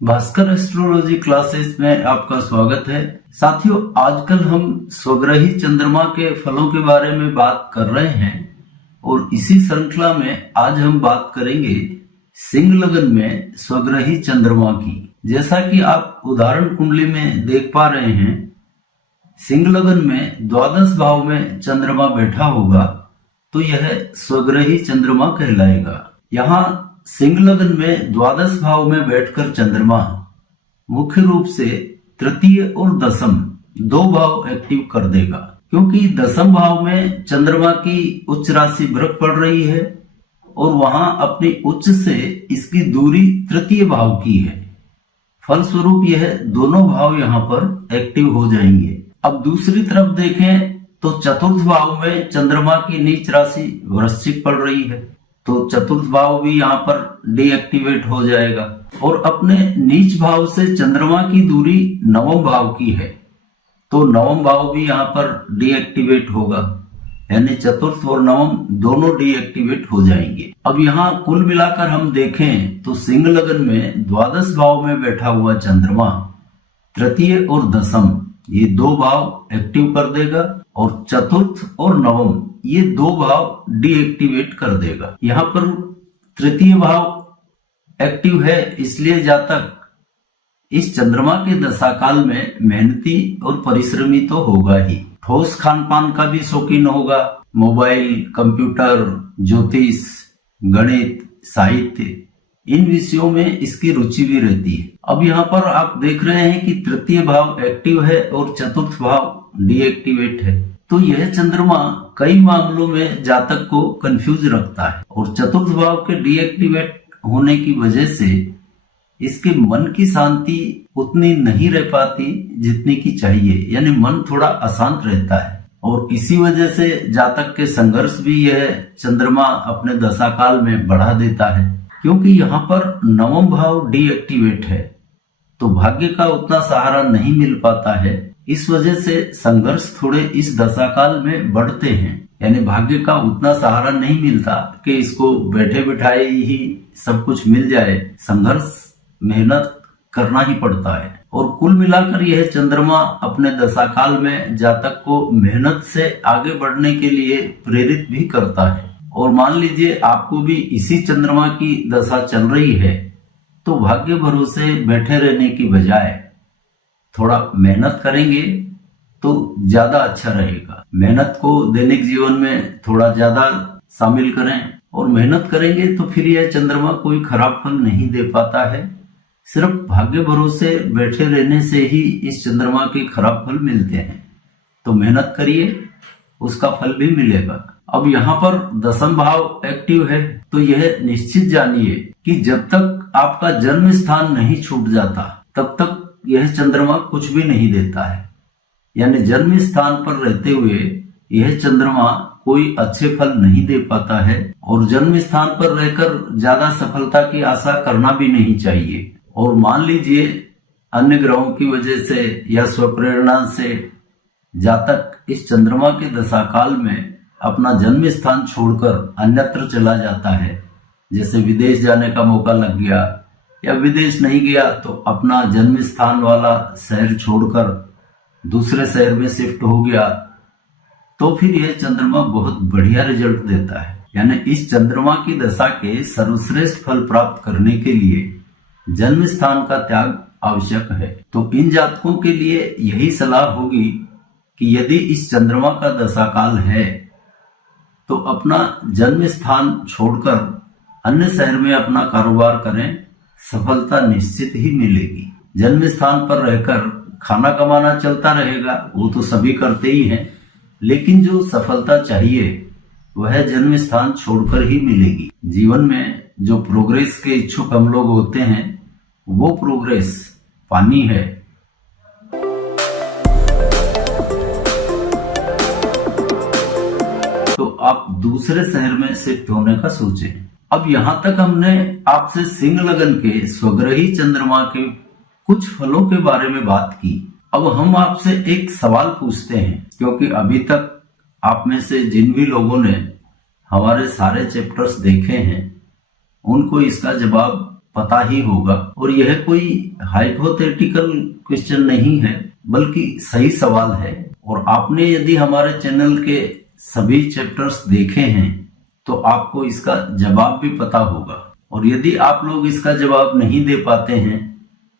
Bhaskar astrology classes में आपका स्वागत है। साथियों, आजकल हम स्वग्रही चंद्रमा के फलों के बारे में बात कर रहे हैं और इसी श्रृंखला में आज हम बात करेंगे सिंह लगन में स्वग्रही चंद्रमा की। जैसा कि आप उदाहरण कुंडली में देख पा रहे हैं, सिंह लगन में द्वादश भाव में चंद्रमा बैठा होगा तो यह स्वग्रही चंद्रमा कहलाएगा। यहाँ सिंह लगन में द्वादश भाव में बैठकर चंद्रमा मुख्य रूप से तृतीय और दशम दो भाव एक्टिव कर देगा, क्योंकि दशम भाव में चंद्रमा की उच्च राशि वृक पड़ रही है और वहां अपनी उच्च से इसकी दूरी तृतीय भाव की है। फलस्वरूप यह दोनों भाव यहाँ पर एक्टिव हो जाएंगे। अब दूसरी तरफ देखें तो चतुर्थ भाव में चंद्रमा की नीच राशि वृश्चिक पड़ रही है, तो चतुर्थ भाव भी यहाँ पर डीएक्टिवेट हो जाएगा और अपने नीच भाव से चंद्रमा की दूरी नवम भाव की है, तो नवम भाव भी यहाँ पर डीएक्टिवेट होगा, यानी चतुर्थ और नवम दोनों डीएक्टिवेट हो जाएंगे। अब यहाँ कुल मिलाकर हम देखें तो सिंह लगन में द्वादश भाव में बैठा हुआ चंद्रमा तृतीय और दशम ये दो भाव एक्टिव कर देगा और चतुर्थ और नवम ये दो भाव डीएक्टिवेट कर देगा। यहाँ पर तृतीय भाव एक्टिव है, इसलिए जातक इस चंद्रमा के दशा काल में मेहनती और परिश्रमी तो होगा ही, ठोस खान पान का भी शौकीन होगा। मोबाइल, कंप्यूटर, ज्योतिष, गणित, साहित्य इन विषयों में इसकी रुचि भी रहती है। अब यहाँ पर आप देख रहे हैं कि तृतीय भाव एक्टिव है और चतुर्थ भाव डीएक्टिवेट है, तो यह चंद्रमा कई मामलों में जातक को कंफ्यूज रखता है और चतुर्थ भाव के डीएक्टिवेट होने की वजह से इसके मन की शांति उतनी नहीं रह पाती जितनी की चाहिए, यानी मन थोड़ा अशांत रहता है और इसी वजह से जातक के संघर्ष भी यह चंद्रमा अपने दशा काल में बढ़ा देता है। क्योंकि यहाँ पर नवम भाव डीएक्टिवेट है तो भाग्य का उतना सहारा नहीं मिल पाता है, इस वजह से संघर्ष थोड़े इस दशा काल में बढ़ते हैं, यानी भाग्य का उतना सहारा नहीं मिलता कि इसको बैठे बिठाए ही सब कुछ मिल जाए, संघर्ष मेहनत करना ही पड़ता है। और कुल मिलाकर यह चंद्रमा अपने दशा काल में जातक को मेहनत से आगे बढ़ने के लिए प्रेरित भी करता है। और मान लीजिए आपको भी इसी चंद्रमा की दशा चल रही है तो भाग्य भरोसे बैठे रहने की बजाय थोड़ा मेहनत करेंगे तो ज्यादा अच्छा रहेगा। मेहनत को दैनिक जीवन में थोड़ा ज्यादा शामिल करें और मेहनत करेंगे तो फिर यह चंद्रमा कोई खराब फल नहीं दे पाता है। सिर्फ भाग्य भरोसे बैठे रहने से ही इस चंद्रमा के खराब फल मिलते हैं, तो मेहनत करिए, उसका फल भी मिलेगा। अब यहाँ पर दशम भाव एक्टिव है तो यह निश्चित जानिए कि जब तक आपका जन्म स्थान नहीं छूट जाता तब तक यह चंद्रमा कुछ भी नहीं देता है, यानी जन्म स्थान पर रहते हुए यह चंद्रमा कोई अच्छे फल नहीं दे पाता है और जन्म स्थान पर रहकर ज्यादा सफलता की आशा करना भी नहीं चाहिए। और मान लीजिए अन्य ग्रहों की वजह से या स्वप्रेरणा से जातक इस चंद्रमा के दशा काल में अपना जन्म स्थान छोड़कर अन्यत्र चला जाता है, जैसे विदेश जाने का मौका लग गया या विदेश नहीं गया तो अपना जन्म स्थान वाला शहर छोड़कर दूसरे शहर में शिफ्ट हो गया, तो फिर यह चंद्रमा बहुत बढ़िया रिजल्ट देता है। यानी इस चंद्रमा की दशा के सर्वश्रेष्ठ फल प्राप्त करने के लिए जन्म स्थान का त्याग आवश्यक है। तो इन जातकों के लिए यही सलाह होगी कि यदि इस चंद्रमा का दशा काल है तो अपना जन्म स्थान छोड़कर अन्य शहर में अपना कारोबार करें, सफलता निश्चित ही मिलेगी। जन्म स्थान पर रहकर खाना कमाना चलता रहेगा, वो तो सभी करते ही हैं, लेकिन जो सफलता चाहिए वह जन्म स्थान छोड़कर ही मिलेगी। जीवन में जो प्रोग्रेस के इच्छुक हम लोग होते हैं वो प्रोग्रेस पानी है। तो आप दूसरे शहर में शिफ्ट होने का सोचें। अब यहाँ तक हमने आपसे सिंह लगन के स्वग्रही चंद्रमा के कुछ फलों के बारे में बात की। अब हम आपसे एक सवाल पूछते हैं, क्योंकि अभी तक आप में से जिन भी लोगों ने हमारे सारे चैप्टर्स देखे हैं उनको इसका जवाब पता ही होगा। और यह कोई हाइपोथेटिकल क्वेश्चन नहीं है, बल्कि सही सवाल है। और आपने यदि हमारे चैनल के सभी चैप्टर्स देखे हैं तो आपको इसका जवाब भी पता होगा। और यदि आप लोग इसका जवाब नहीं दे पाते हैं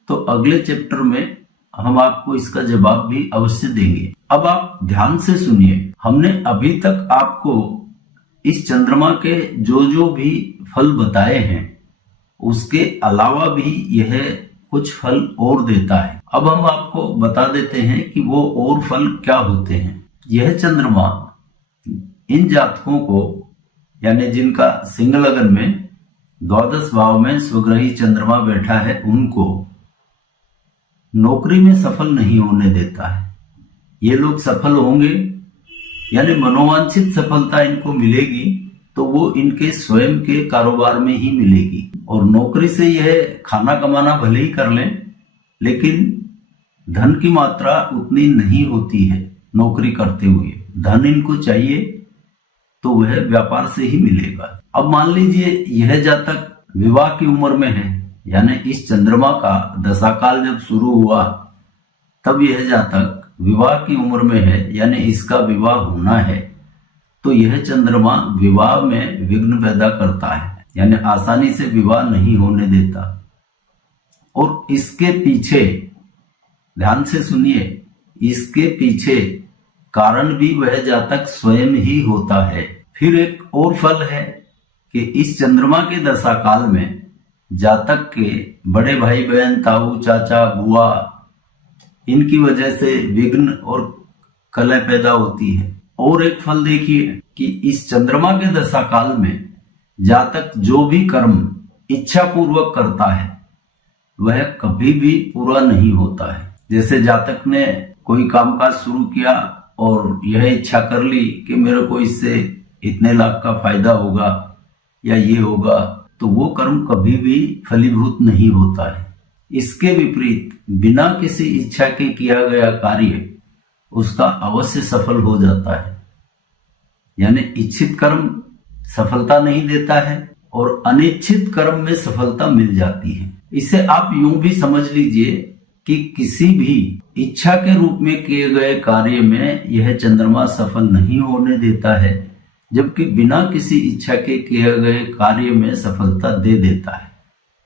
तो अगले चैप्टर में हम आपको इसका जवाब भी अवश्य देंगे। अब आप ध्यान से सुनिए। हमने अभी तक आपको इस चंद्रमा के जो भी फल बताए हैं उसके अलावा भी यह कुछ फल और देता है। अब हम आपको बता देते हैं कि वो और फल क्या होते हैं। यह चंद्रमा इन जातकों को, यानी जिनका सिंह लगन में द्वादश भाव में स्वग्रही चंद्रमा बैठा है, उनको नौकरी में सफल नहीं होने देता है। ये लोग सफल होंगे, यानी मनोवांछित सफलता इनको मिलेगी तो वो इनके स्वयं के कारोबार में ही मिलेगी। और नौकरी से यह खाना कमाना भले ही कर लें, लेकिन धन की मात्रा उतनी नहीं होती है। नौकरी करते हुए धन इनको चाहिए तो वह व्यापार से ही मिलेगा। अब मान लीजिए यह जातक विवाह की उम्र में है, यानी इस चंद्रमा का दशाकाल जब शुरू हुआ तब यह जातक विवाह की उम्र में है, यानी इसका विवाह होना है, तो यह चंद्रमा विवाह में विघ्न पैदा करता है, यानी आसानी से विवाह नहीं होने देता। और इसके पीछे ध्यान से सुनिए, इसके पीछे कारण भी वह जातक स्वयं ही होता है। फिर एक और फल है कि इस चंद्रमा के दशा काल में जातक के बड़े भाई बहन, ताऊ, चाचा, बुआ, इनकी वजह से विघ्न और कलह पैदा होती है। और एक फल देखिए कि इस चंद्रमा के दशा काल में जातक जो भी कर्म इच्छा पूर्वक करता है वह कभी भी पूरा नहीं होता है। जैसे जातक ने कोई कामकाज शुरू किया और यह इच्छा कर ली कि मेरे को इससे इतने लाख का फायदा होगा या ये होगा, तो वो कर्म कभी भी फलीभूत नहीं होता है। इसके विपरीत बिना किसी इच्छा के किया गया कार्य उसका अवश्य सफल हो जाता है। यानी इच्छित कर्म सफलता नहीं देता है और अनिच्छित कर्म में सफलता मिल जाती है। इसे आप यूं भी समझ लीजिए कि किसी भी इच्छा के रूप में किए गए कार्य में यह चंद्रमा सफल नहीं होने देता है, जबकि बिना किसी इच्छा के किए गए कार्य में सफलता दे देता है।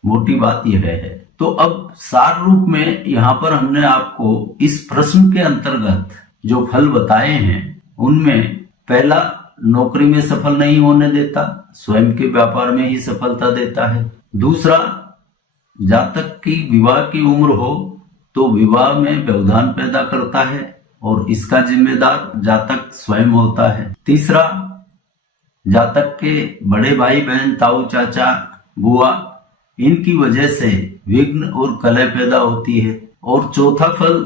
मोटी बात यह है। तो अब सार रूप में यहाँ पर हमने आपको इस प्रश्न के अंतर्गत जो फल बताए हैं उनमें पहला नौकरी में सफल नहीं होने देता, स्वयं के व्यापार में ही सफलता देता है। दूसरा, जातक की विवाह की उम्र हो तो विवाह में व्यवधान पैदा करता है और इसका जिम्मेदार जातक स्वयं होता है। तीसरा, जातक के बड़े भाई बहन, ताऊ, चाचा, बुआ, इनकी वजह से विघ्न और कलह पैदा होती है। और चौथा फल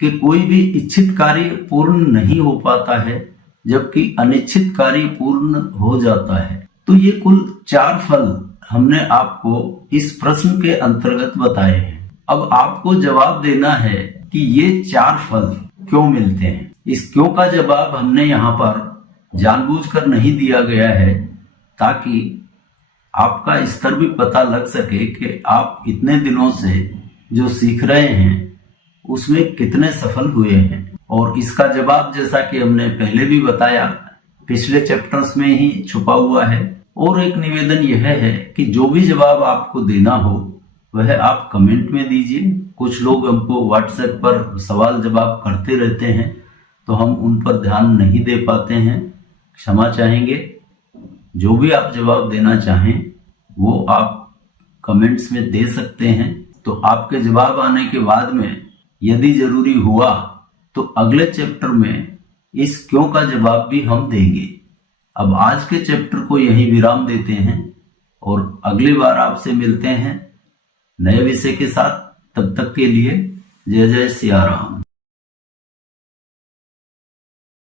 कि कोई भी इच्छित कार्य पूर्ण नहीं हो पाता है, जबकि अनिच्छित कार्य पूर्ण हो जाता है। तो ये कुल 4 फल हमने आपको इस प्रश्न के अंतर्गत बताए हैं। अब आपको जवाब देना है कि ये 4 फल क्यों मिलते हैं। इस क्यों का जवाब हमने यहाँ पर जानबूझकर नहीं दिया गया है, ताकि आपका स्तर भी पता लग सके कि आप इतने दिनों से जो सीख रहे हैं उसमें कितने सफल हुए हैं। और इसका जवाब, जैसा कि हमने पहले भी बताया, पिछले चैप्टर्स में ही छुपा हुआ है। और एक निवेदन यह है कि जो भी जवाब आपको देना हो वह आप कमेंट में दीजिए। कुछ लोग हमको व्हाट्सएप पर सवाल जवाब करते रहते हैं तो हम उन पर ध्यान नहीं दे पाते हैं, क्षमा चाहेंगे। जो भी आप जवाब देना चाहें वो आप कमेंट्स में दे सकते हैं। तो आपके जवाब आने के बाद में यदि जरूरी हुआ तो अगले चैप्टर में इस क्यों का जवाब भी हम देंगे। अब आज के चैप्टर को यहीं विराम देते हैं और अगली बार आपसे मिलते हैं नए विषय के साथ। तब तक के लिए जय जय सिया राम।